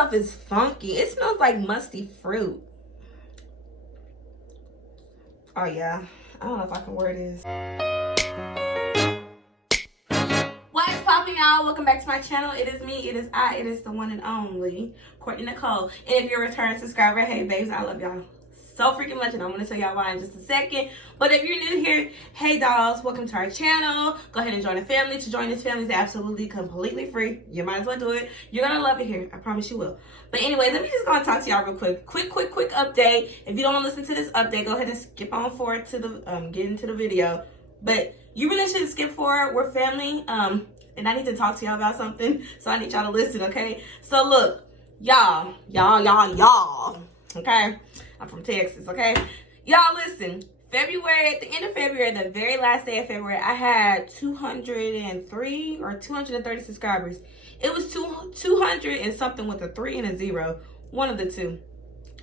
stuff is funky. It smells like musty fruit. Oh yeah, I don't know if I can wear this. What's poppin', y'all? Welcome back to my channel. It is me, it is I, it is the one and only Courtney Nicole. And if you're a return subscriber, hey babes, I love y'all so freaking much, and I'm gonna tell y'all why in just a second. But if you're new here, hey dolls, welcome to our channel. Go ahead and join the family. To join this family is absolutely completely free. You might as well do it. You're gonna love it here, I promise you will. But anyway, let me just go and talk to y'all real quick. Quick update. If you don't want to listen to this update, go ahead and skip on forward to the get into the video. But you really shouldn't skip forward. We're family. And I need to talk to y'all about something, so I need y'all to listen, okay? So look, y'all, okay? I'm from Texas, okay? Y'all listen, February, at the end of February, the very last day of February, I had 203 or 230 subscribers. It was 200 and something with a 3 and a 0. One of the two.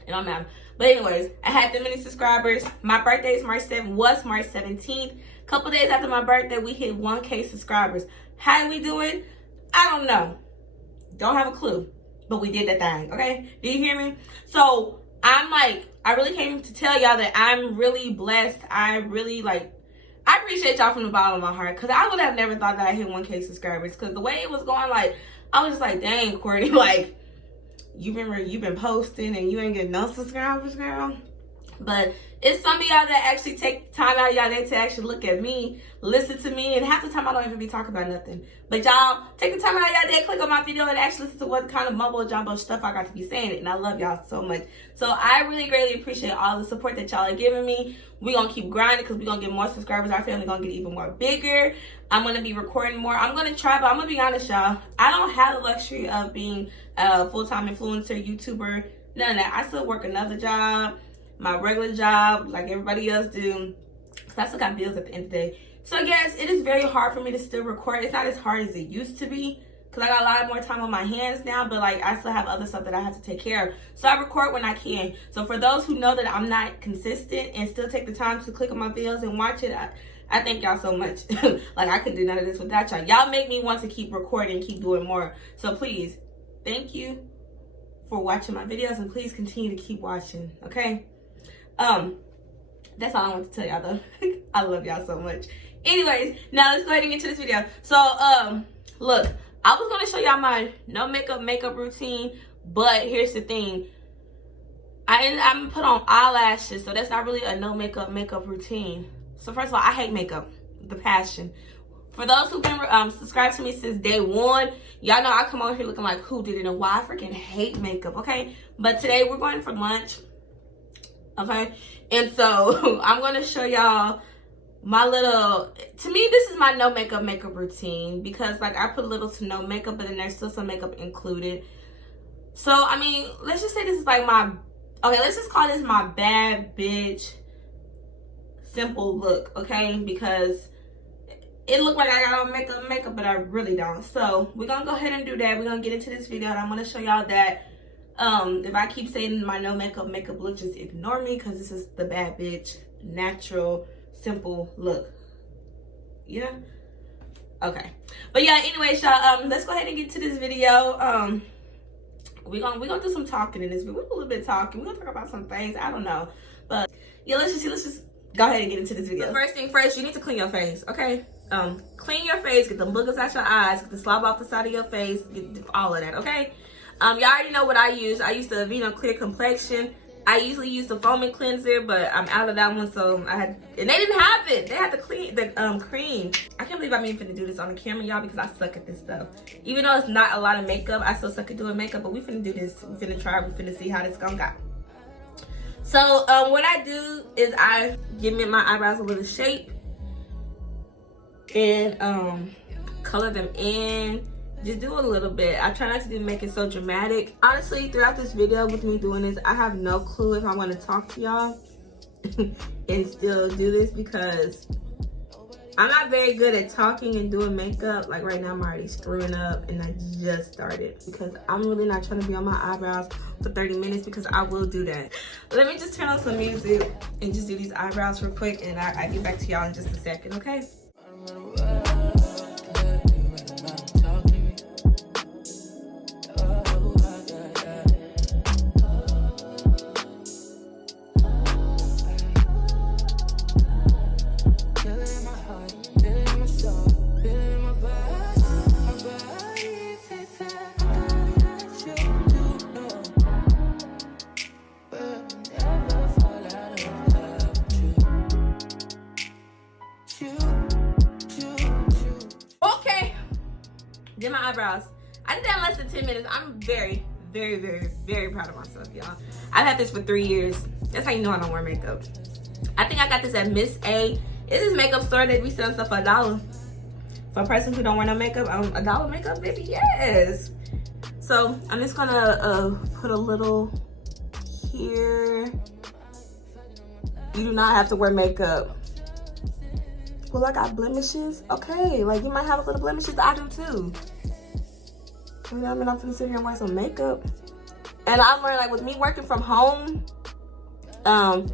It don't matter. But anyways, I had that many subscribers. My birthday is March 17th. Couple days after my birthday, we hit 1K subscribers. How did we do it? I don't know. Don't have a clue. But we did that thing, okay? Do you hear me? So I really came to tell y'all that I'm really blessed. I appreciate y'all from the bottom of my heart, because I would have never thought that I hit 1K subscribers, because the way it was going, like, I was just like, dang, Courtney, like, you've been posting and you ain't getting no subscribers, girl. But it's some of y'all that actually take time out of y'all day to actually look at me, listen to me, and half the time I don't even be talking about nothing. But y'all take the time out of y'all day, click on my video, and actually listen to what kind of mumbo jumbo stuff I got to be saying. And I love y'all so much. So I really greatly appreciate all the support that y'all are giving me. We're going to keep grinding, because we're going to get more subscribers. Our family going to get even more bigger. I'm going to be recording more. I'm going to try, but I'm going to be honest, y'all. I don't have the luxury of being a full-time influencer, YouTuber, none of that. I still work another job, my regular job, like everybody else do, because I still got bills at the end of the day. So yes, it is very hard for me to still record. It's not as hard as it used to be, because I got a lot more time on my hands now, but like I still have other stuff that I have to take care of. So I record when I can. So for those who know that I'm not consistent and still take the time to click on my videos and watch it, I thank y'all so much. Like, I couldn't do none of this without y'all. Y'all make me want to keep recording, keep doing more. So please, thank you for watching my videos, and please continue to keep watching, okay? That's all I want to tell y'all, though. I love y'all so much. Anyways, now let's go ahead and get to this video. So, look, I was going to show y'all my no makeup routine, but here's the thing. I'm put on eyelashes, so that's not really a no makeup routine. So first of all, I hate makeup, the passion. For those who've been subscribed to me since day one, y'all know I come on here looking like who did it and why. I freaking hate makeup, okay? But today we're going for lunch, okay? And so I'm going to show y'all my little, to me, this is my no makeup routine, because like I put little to no makeup, but then there's still some makeup included. So, I mean, let's just say this is like my, okay, let's just call this my bad bitch simple look, okay? Because it looked like I got on makeup, but I really don't. So we're gonna go ahead and do that. We're gonna get into this video, and I'm gonna show y'all that if I keep saying my no makeup look, just ignore me, because this is the bad bitch natural simple look. Yeah, okay. But yeah, anyways, y'all, let's go ahead and get to this video. We're gonna do some talking in this video. We're a little bit talking. We're gonna talk about some things, I don't know, but yeah, let's just go ahead and get into this video. The first thing first, you need to clean your face, okay? Clean your face, get the boogers out your eyes, get the slob off the side of your face, get all of that, okay? Y'all already know what I use. I use the Aveeno Clear Complexion. I usually use the foaming cleanser, but I'm out of that one, so and they didn't have it. They had the cream. I can't believe I'm even finna do this on the camera, y'all, because I suck at this stuff. Even though it's not a lot of makeup, I still suck at doing makeup, but we finna do this. We finna try, we finna see how this gonna go. So, what I do is I give me my eyebrows a little shape and color them in. Just do a little bit. I try not to make it so dramatic. Honestly, throughout this video with me doing this, I have no clue if I want to talk to y'all and still do this, because I'm not very good at talking and doing makeup. Like right now, I'm already screwing up, and I just started, because I'm really not trying to be on my eyebrows for 30 minutes, because I will do that. Let me just turn on some music and just do these eyebrows real quick, and I get back to y'all in just a second, okay? very, very, very proud of myself, y'all. I've had this for 3 years. That's how you know I don't wear makeup. I think I got this at Miss A. It's this makeup store that we sell stuff for $1. For a person who don't wear no makeup, $1 makeup, baby, yes. So I'm just gonna put a little here. You do not have to wear makeup. Well, I got blemishes. Okay, like you might have a little blemishes. I do too. You know what I mean? I'm gonna sit here and wear some makeup. And I learned, like, with me working from home, cause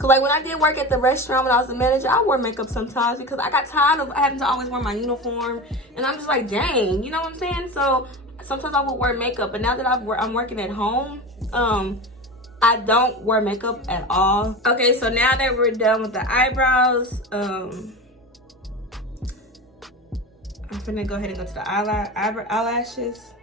like when I did work at the restaurant when I was the manager, I wore makeup sometimes because I got tired of having to always wear my uniform, and I'm just like, dang, you know what I'm saying? So sometimes I would wear makeup, but now that I'm working at home, I don't wear makeup at all. Okay, so now that we're done with the eyebrows, I'm finna go ahead and go to the eyelashes.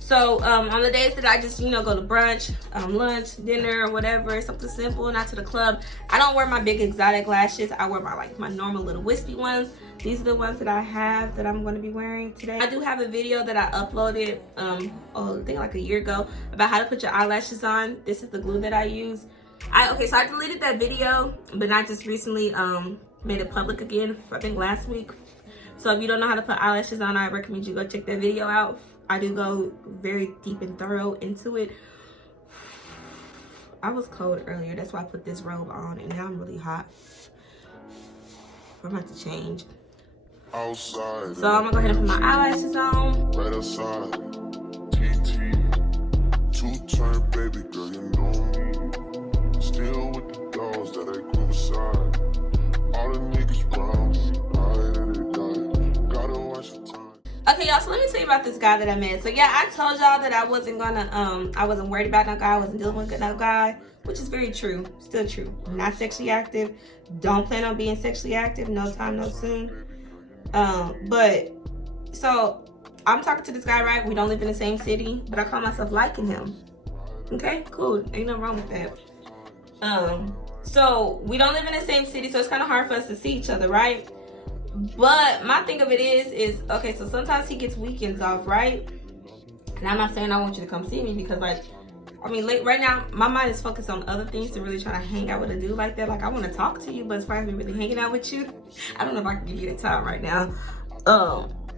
So on the days that I just, you know, go to brunch, lunch, dinner, or whatever, something simple, not to the club, I don't wear my big exotic lashes. I wear my normal little wispy ones. These are the ones that I have that I'm going to be wearing today. I do have a video that I uploaded, I think like a year ago, about how to put your eyelashes on. This is the glue that I use. Okay, so I deleted that video, but I just recently made it public again, I think last week. So if you don't know how to put eyelashes on, I recommend you go check that video out. I do go very deep and thorough into it. I was cold earlier, that's why I put this robe on, and now I'm really hot. I'm about to change. Outside. So I'm gonna go ahead and put my eyelashes on. Right outside. TT. Two-turn baby girl, you know me. Still with the dogs that I grew aside. All the niggas round me. Gotta watch the time. Okay, y'all, so let me tell you about this guy that I met. So yeah, I told y'all that I wasn't worried about no guy, I wasn't dealing with no guy, which is very true, still true. I'm not sexually active, don't plan on being sexually active, no time, no soon. But so I'm talking to this guy, right? We don't live in the same city, but I call myself liking him. Okay, cool, ain't nothing wrong with that. So we don't live in the same city, so it's kind of hard for us to see each other, right? But my thing of it is okay, so sometimes he gets weekends off, right? And I'm not saying I want you to come see me because, like, I mean, right now my mind is focused on other things than really trying to hang out with a dude like that. Like, I want to talk to you, but as far as me really hanging out with you, I don't know if I can give you the time right now.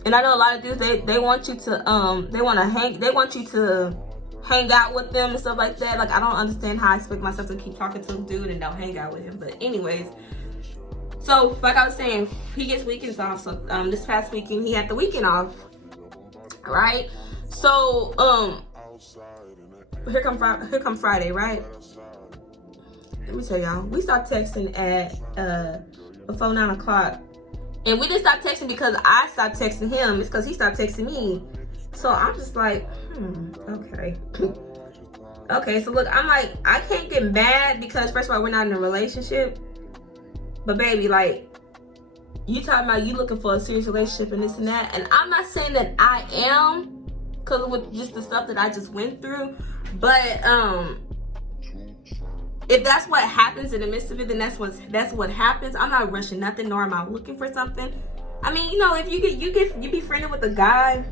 And I know a lot of dudes, they want you to they want you to hang out with them and stuff like that. Like, I don't understand how I expect myself to keep talking to a dude and don't hang out with him. But anyways, so like I was saying, he gets weekends off. So this past weekend he had the weekend off, right? So here come Friday, right? Let me tell y'all, we stopped texting at before 9 o'clock, and we didn't stop texting because I stopped texting him. It's because he stopped texting me. So I'm just like, okay. Okay, so look, I'm like, I can't get mad because first of all, we're not in a relationship. But baby, like, you talking about you looking for a serious relationship and this and that, and I'm not saying that I am, because with just the stuff that I just went through. But if that's what happens in the midst of it, then that's what happens. I'm not rushing nothing, nor am I looking for something. I mean, you know, if you be friendly with a guy,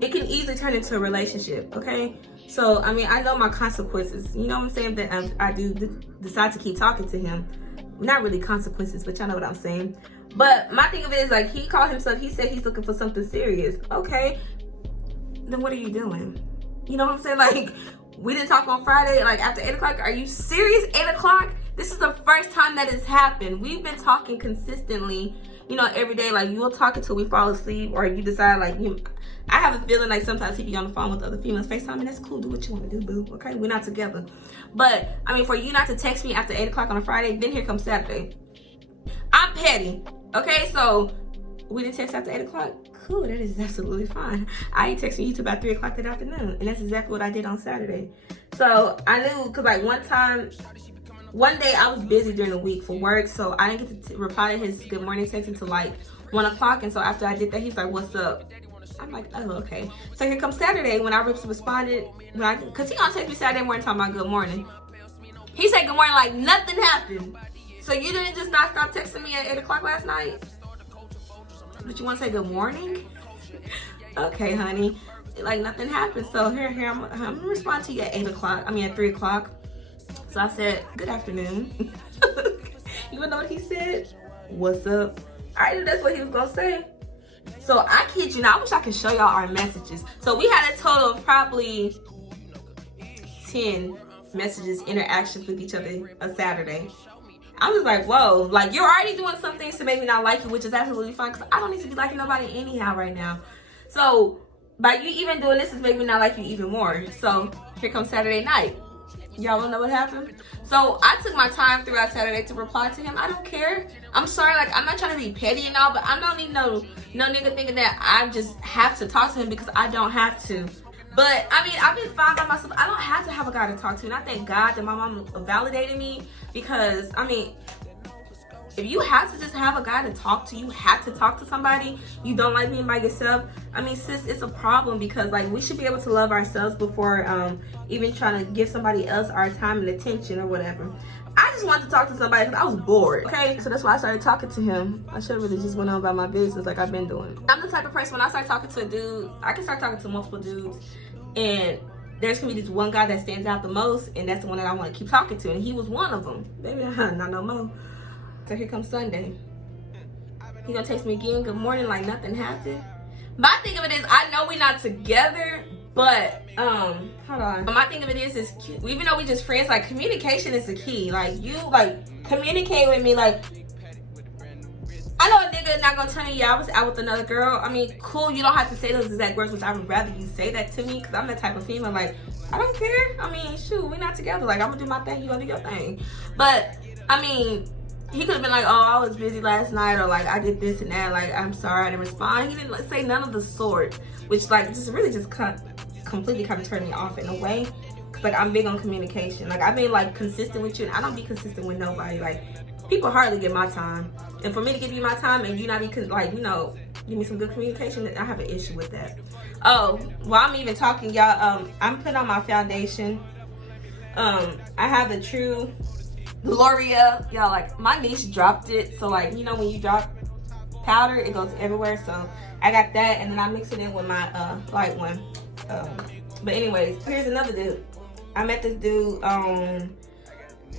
it can easily turn into a relationship, okay? So, I mean, I know my consequences. You know what I'm saying? That I do decide to keep talking to him. Not really consequences, but y'all know what I'm saying. But my thing of it is, like, he said he's looking for something serious. Okay, then what are you doing? You know what I'm saying? Like, we didn't talk on Friday, like, after 8 o'clock. Are you serious? 8 o'clock? This is the first time that has happened. We've been talking consistently, you know, every day. Like, you'll talk until we fall asleep, or you decide, like, I have a feeling like sometimes he be on the phone with other females FaceTime, and that's cool. Do what you want to do, boo. Okay, we're not together. But I mean, for you not to text me after 8 o'clock on a Friday, then here comes Saturday. I'm petty. Okay, so we didn't text after 8 o'clock. Cool, that is absolutely fine. I ain't texting you till about 3 o'clock that afternoon, and that's exactly what I did on Saturday. So I knew, because like one day I was busy during the week for work, so I didn't get to reply to his good morning text until like 1 o'clock. And so after I did that, he's like, what's up? I'm like, oh, okay. So here comes Saturday when I responded, because he gonna text me Saturday morning talking about good morning. He said good morning like nothing happened. So you didn't just not stop texting me at 8 o'clock last night? But you want to say good morning? Okay, honey. like nothing happened. So here I'm gonna respond to you at 8 o'clock. I mean at 3 o'clock. So I said, good afternoon. You wanna know what he said? What's up? I knew that's what he was gonna say. So I kid you not, I wish I could show y'all our messages. So we had a total of probably 10 messages, interactions with each other a Saturday. I was like, whoa, like you're already doing some things to make me not like you, which is absolutely fine because I don't need to be liking nobody anyhow right now. So by you even doing this is making me not like you even more. So here comes Saturday night. Y'all wanna know what happened? So I took my time throughout Saturday to reply to him. I don't care. I'm sorry, like I'm not trying to be petty and all, but I don't need no nigga thinking that I just have to talk to him because I don't have to. But I mean, I've been fine by myself. I don't have to have a guy to talk to. And I thank God that my mom validated me because I mean, if you have to just have a guy to talk to, you have to talk to somebody. You don't like being by yourself. I mean, sis, it's a problem because like we should be able to love ourselves before even trying to give somebody else our time and attention or whatever. I just wanted to talk to somebody because I was bored. Okay, so that's why I started talking to him. I should have really just went on about my business like I've been doing. I'm the type of person when I start talking to a dude, I can start talking to multiple dudes, and there's gonna be this one guy that stands out the most, and that's the one that I want to keep talking to, and he was one of them. Baby, not no more. So here comes Sunday. He gonna text me again, good morning, like nothing happened. My thing of it is, I know we're not together, but hold on. My thing of it is even though we just friends, like communication is the key. Like you like communicate with me. Like I know a nigga not gonna tell me, yeah, I was out with another girl. I mean, cool, you don't have to say those exact words, which I would rather you say that to me because I'm that type of female. Like I don't care. I mean, shoot, we're not together. Like I'm gonna do my thing, you gonna do your thing. But I mean, he could have been like, oh, I was busy last night, or like I did this and that, like I'm sorry I didn't respond. He didn't like, say none of the sort, which like just really just completely kind of turned me off in a way. Cause like I'm big on communication. Like I've been like consistent with you, and I don't be consistent with nobody. Like people hardly get my time, and for me to give you my time and you not be like, you know, give me some good communication, I have an issue with that. Oh, while I'm even talking, y'all, I'm putting on my foundation. I have the True Gloria, y'all, like my niece dropped it, so like you know when you drop powder it goes everywhere, so I got that, and then I mix it in with my light one. But anyways, here's another dude. I met this dude I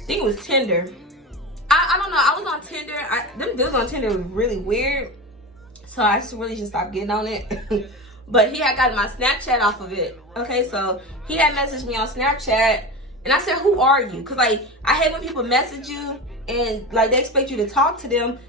think it was Tinder. I don't know, I was on Tinder. Them dudes on Tinder was really weird, so I just really just stopped getting on it. But he had gotten my Snapchat off of it. Okay, so he had messaged me on Snapchat. And I said, who are you? Because, like, I hate when people message you and, like, they expect you to talk to them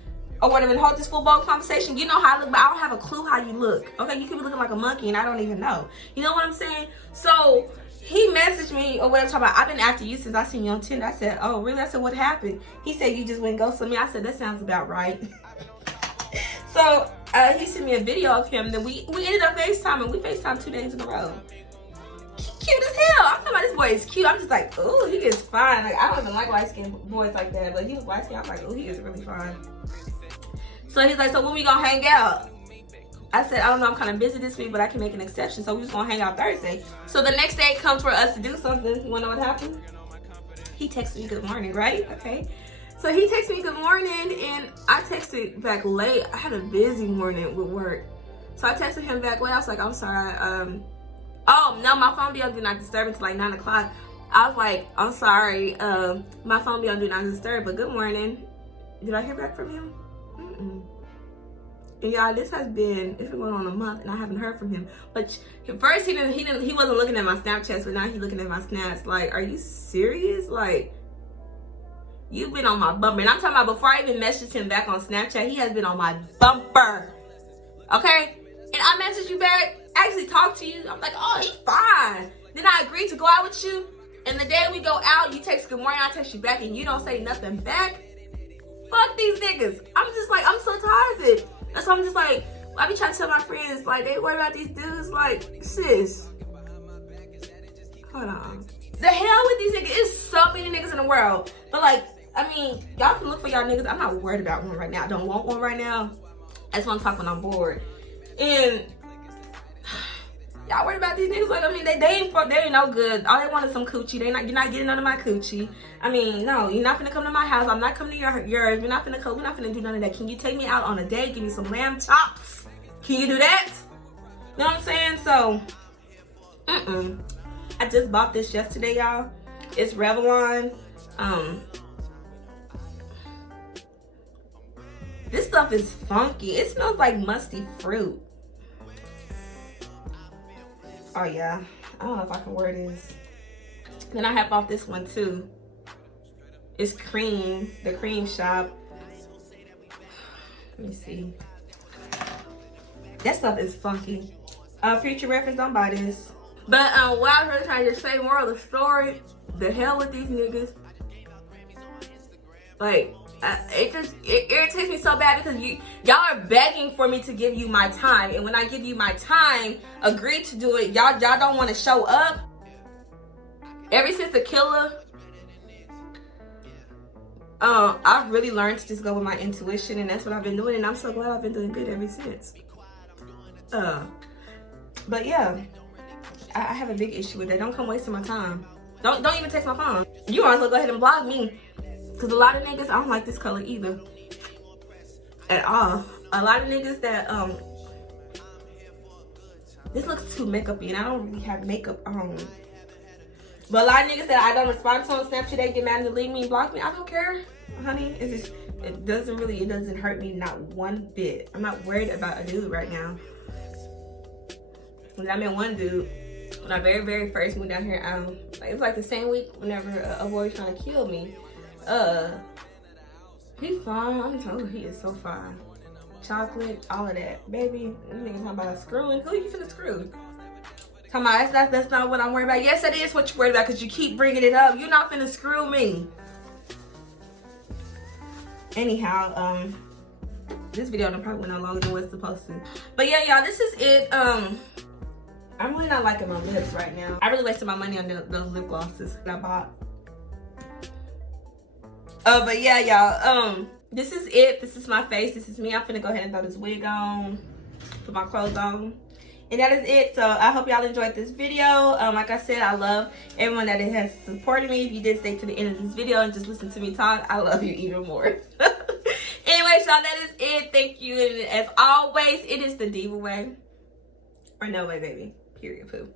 or whatever and hold this football conversation. You know how I look, but I don't have a clue how you look. Okay, you could be looking like a monkey and I don't even know. You know what I'm saying? So, he messaged me or whatever, talking about, I've been after you since I seen you on Tinder. I said, oh, really? I said, what happened? He said, you just went ghosting me. I said, that sounds about right. So, he sent me a video of him. Then we ended up FaceTiming. We FaceTimed 2 days in a row. Cute as hell. I'm talking about this boy is cute. I'm just like, ooh, he is fine. Like I don't even like light skinned boys like that, but he was light skinned. I'm like, ooh, he is really fine. So he's like, so when we gonna hang out? I said, I don't know, I'm kind of busy this week, but I can make an exception. So we just gonna hang out Thursday. So the next day comes for us to do something. You wanna know what happened? He texted me good morning, right? Okay. So he texted me good morning, and I texted back late. I had a busy morning with work, so I texted him back late. I was like, I'm sorry. Oh, no, my phone be on Do Not Disturb until like 9 o'clock. I was like, I'm sorry. My phone be on Do Not Disturb, but good morning. Did I hear back from him? Mm-mm. And y'all, it's been going on a month and I haven't heard from him. But first he wasn't looking at my Snapchats, but now he's looking at my snaps. Like, are you serious? Like, you've been on my bumper. And I'm talking about before I even messaged him back on Snapchat, he has been on my bumper. Okay? And I messaged you back, actually talked to you. I'm like, oh, he's fine. Then I agreed to go out with you. And the day we go out, you text good morning, I text you back, and you don't say nothing back. Fuck these niggas. I'm just like, I'm so tired of it. That's why I'm just like, I be trying to tell my friends, like, they worry about these dudes. Like, sis, hold on. The hell with these niggas. It's so many niggas in the world. But like, I mean, y'all can look for y'all niggas. I'm not worried about one right now. I don't want one right now. I just want to talk when I'm bored. And y'all worried about these niggas? Like, I mean, they ain't no good. All they want is some coochie. You're not getting none of my coochie. I mean, no, you're not finna come to my house. I'm not coming to yours. We're not finna do none of that. Can you take me out on a date? Give me some lamb chops. Can you do that? You know what I'm saying? So I just bought this yesterday, y'all. It's Revlon. This stuff is funky. It smells like musty fruit. Oh yeah, I don't know if I can wear this. Then I have bought this one too. It's cream, the cream shop. Let me see. That stuff is funky. Future reference, don't buy this. But what I was really trying to say, more of the story, the hell with these niggas. Like, it irritates me so bad because y'all are begging for me to give you my time, and when I give you my time, agree to do it, y'all don't want to show up. Ever since the killer, I've really learned to just go with my intuition, and that's what I've been doing, and I'm so glad I've been doing good ever since. But yeah, I have a big issue with that. Don't come wasting my time. Don't even text my phone. You might as well go ahead and block me. Cause a lot of niggas, I don't like this color either. At all. A lot of niggas that, this looks too makeup-y and I don't really have makeup on. But a lot of niggas that I don't respond to on Snapchat, they get mad and delete me and block me. I don't care, honey. It doesn't hurt me not one bit. I'm not worried about a dude right now. When I met one dude, when I very first moved down here, it was like the same week whenever a boy was trying to kill me. He's fine. I'm telling you, he is so fine. Chocolate, all of that. Baby, you niggas talking about screwing. Who you finna screw? Talking about that's not what I'm worried about. Yes, that is what you're worried about because you keep bringing it up. You're not finna screw me. Anyhow, this video probably went on longer than what's supposed to. But yeah, y'all, this is it. I'm really not liking my lips right now. I really wasted my money on those lip glosses that I bought. But yeah, y'all, this is it. This is my face. This is me. I'm finna go ahead and throw this wig on, put my clothes on, and that is it. So I hope y'all enjoyed this video. Like I said, I love everyone that has supported me. If you did stay to the end of this video and just listen to me talk, I love you even more. Anyways, y'all, that is it. Thank you. And as always, it is the diva way. Or no way, baby. Period, poo.